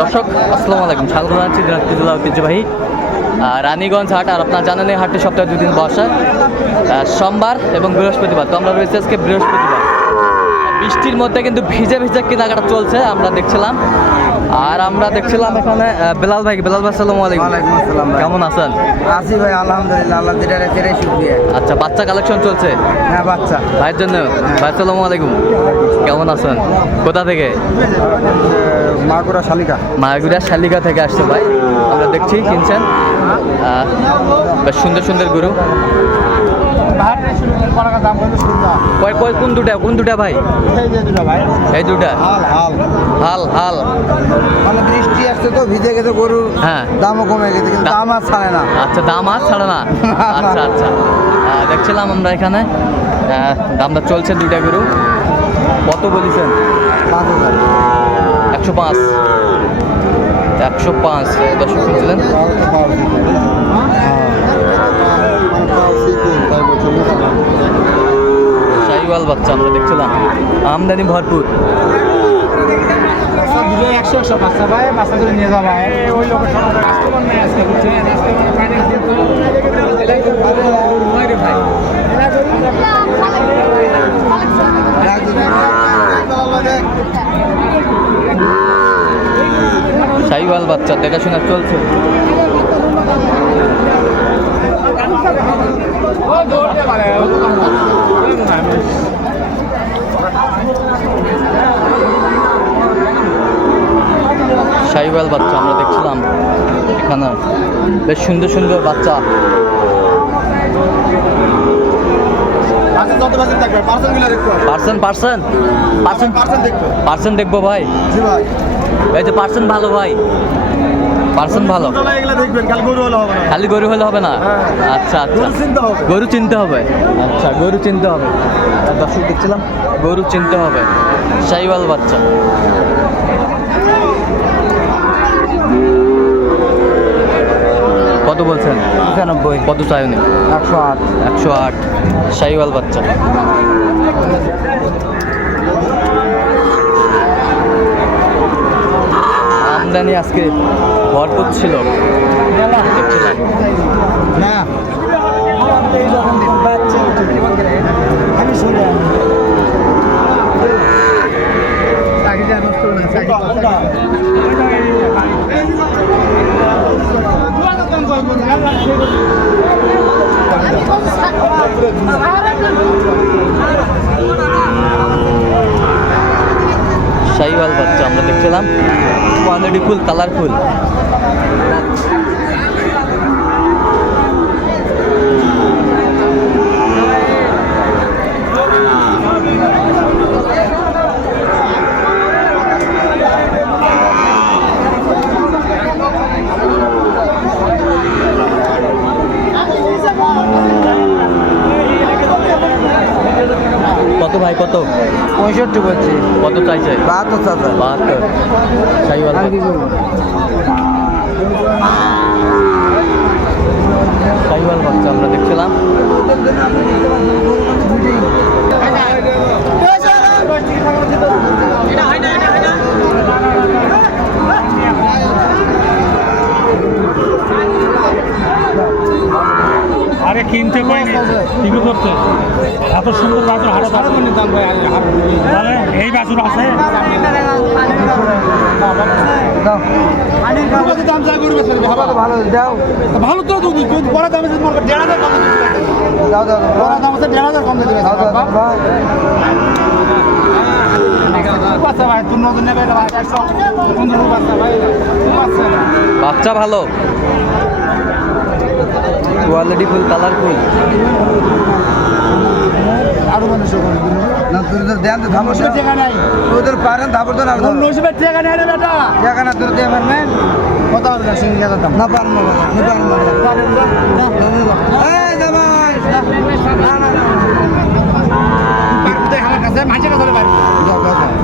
দর্শক, আসসালামু আলাইকুম। স্বাগত জানাচ্ছি দিনাজপুর জেলা ঐতিহ্যবাহী রানীগঞ্জ হাট আর আপনার জানেন এই হাটটি সপ্তাহে দুদিন বসা। সোমবার এবং বৃহস্পতিবার। তো আমরা রয়েছে আজকে বৃহস্পতিবার। বৃষ্টির মধ্যে কিন্তু ভিজে ভিজে কেনাকাটা চলছে আমরা দেখছিলাম। আর আমরা দেখছিলাম এখানে বেলাল ভাই বেলাল ভাই আসসালামু আলাইকুম। আসসালাম কেমন আছেন? আসি ভাই আলহামদুলিল্লাহ আল্লাহ যেটা রেখে আচ্ছা বাচ্চা কালেকশন চলছে? হ্যাঁ বাচ্চা। ভাইয়ের জন্য? ভাই আসসালামু আলাইকুম। কেমন আছেন? কোথা থেকে? মাগুরা শালিকা। মায়াগুড়া শালিকা থেকে আসছে ভাই। আমরা দেখছি কিনছেন। বেশ সুন্দর সুন্দর গরু। কয় কয় কোন দুটা কোন দুটা ভাই? এই দুটা। হাল হাল। হাল হাল মানে বৃষ্টি আসছে তো ভিজে গেছে গরুর হ্যাঁ। দামও কমে গেছে কিন্তু দাম আর ছাড়ে না। আচ্ছা দাম আর ছাড়ে না? আচ্ছা আচ্ছা। দেখছিলাম আমরা এখানে। দামটা চলছে দুইটা গরু। কত বলেছেন? একশো পাঁচ। একশো পাঁচ। দর্শক শুনছিলেন? শাহিওয়াল বাচ্চা আমরা দেখছিলাম। আমদানি ভরপুর। একশো একশো নিয়ে শাহিওয়াল বাচ্চা দেখাশোনা চলছে। শাহিওয়াল বাচ্চা আমরা দেখছিলাম এখানে। বেশ সুন্দর সুন্দর বাচ্চা। পার্সেন্ট পার্সেন্ট পার্সেন্ট দেখব ভাই। এই যে পার্সেন্ট ভালো ভাই। পার্সেন্ট ভালো। খালি গরু হলে হবে না? হ্যাঁ। আচ্ছা আচ্ছা। গরু চিনতে হবে। গরু চিনতে হবে। আচ্ছা গরু চিনতে হবে। দর্শক দেখছিলাম গরু চিনতে হবে। শাহিওয়াল বাচ্চা। কত বলছেন? পঁচানব্বই। কত চাই উনি? একশো আট। একশো আট। শাহিওয়াল বাচ্চা। আমদানি আজকে ভরপুর ছিল। না আমি শুনে চাকরিটা নষ্ট করে না চাকরি শাহিওয়াল বাচ্চা আমরা দেখছিলাম কোয়ালিটি ফুল কালারফুল কত ভাই কত? পঁয়ষট্টি বলছি। কত চাইছে? বাহাত্তর চাচা। বাহাত্তর। করব? শাহিওয়াল বাচ্চা আমরা দেখছিলাম আরে কিনতে পাইনি টিভি করতে এত সুন্দর বাছুর হাটে তাহলে এই বাছুর আছে। দাম যা ভালো তো বড় দামে দেড় হাজার কম বড় দাম আছে দেড় হাজার কম দিতে বাচ্চা ভালো। কোয়ালিটি ফুল কালারফুল আরও মানুষ না তোদের দেন তো ধামর টাকা নাই। তোদের পারেন ধামর তো না নসিবের টাকা নেই রে বেটা। টাকা না তোর দিয়ে পারবেন কত হবে না সিঙ্গি দাম না পারব না না। পারব না এই জামাই। না না না। আমার কাছে মাঝে কথা যাও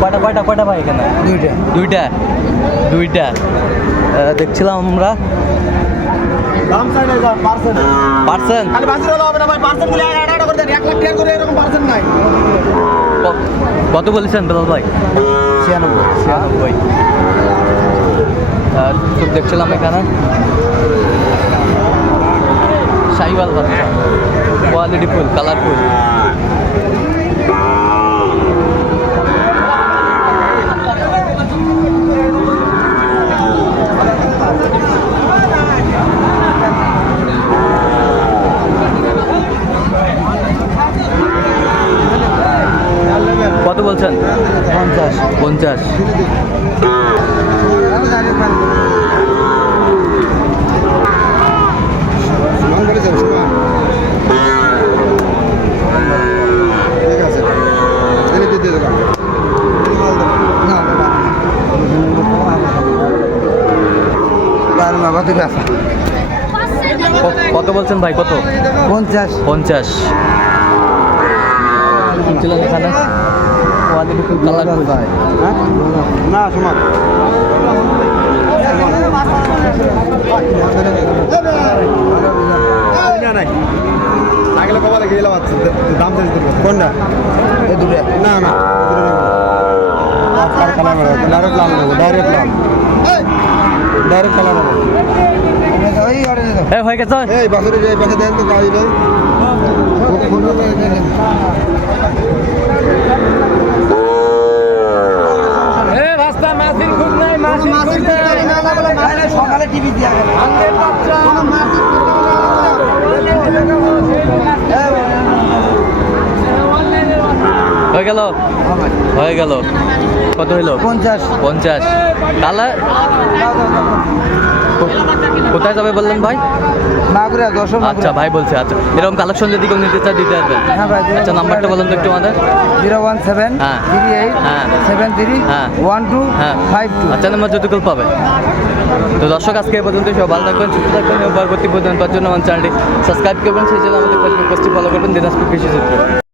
কয়টা কয়টা কয়টা ভাই এখানে? দুইটা। দুইটা? দুইটা। দেখছিলাম আমরা। পার্সেন্ট। কত বলেছেন বেলাল ভাই? ছিয়ানব্বই। ছিয়ানব্বই। তো দেখছিলাম এখানে। সাইওয়াল বাচ্চা। কোয়ালিটি ফুল কালারফুল কত বলছেন পঞ্চাশ পঞ্চাশ সুমান বলেছেন সুমান ঠিক আছে এনে দিয়ে দেবো না বারো বাবা ঠিক আছে ক- কত বলছেন ভাই কত? পঞ্চাশ। পঞ্চাশ। শুনছিলেন এখানে কোয়ালিটি ফুল কালারফুল না সমান কোনটা এই দুটো না না ডাইরেক্ট লাল নেব ডাইরেক্ট লাল ডাইরেক্ট কালার নেব এ হয়ে গেছে দেন সকালে টিভি দিয়া হয়ে গেল। হয়ে গেল। কত হইল? পঞ্চাশ। পঞ্চাশ। কালার কোথায় যাবে বললেন ভাই? মাগুরা দশ আচ্ছা ভাই বলছে আচ্ছা। এরকম কালেকশন যদি কেউ নিতে চায় দিতে পারবেন হ্যাঁ ভাই, আচ্ছা নাম্বারটা বলুন তো একটু আমাদের। জিরো ওয়ান সেভেন হ্যাঁ। থ্রি এইট হ্যাঁ। সেভেন থ্রি হ্যাঁ। ওয়ান টু হ্যাঁ। Five two. আচ্ছা নাম্বার যতটুকু পাবে। তো দর্শক আজকে পর্যন্ত সব ভালো থাকবেন সুস্থ থাকবেন এবং পরবর্তী পর্যন্ত আমার চ্যানেলটি সাবস্ক্রাইব করবেন। সেই জন্য আমাদের ফেসবুক পেজটি ফলো করবেন। দিনাজপুর কৃষি চিত্র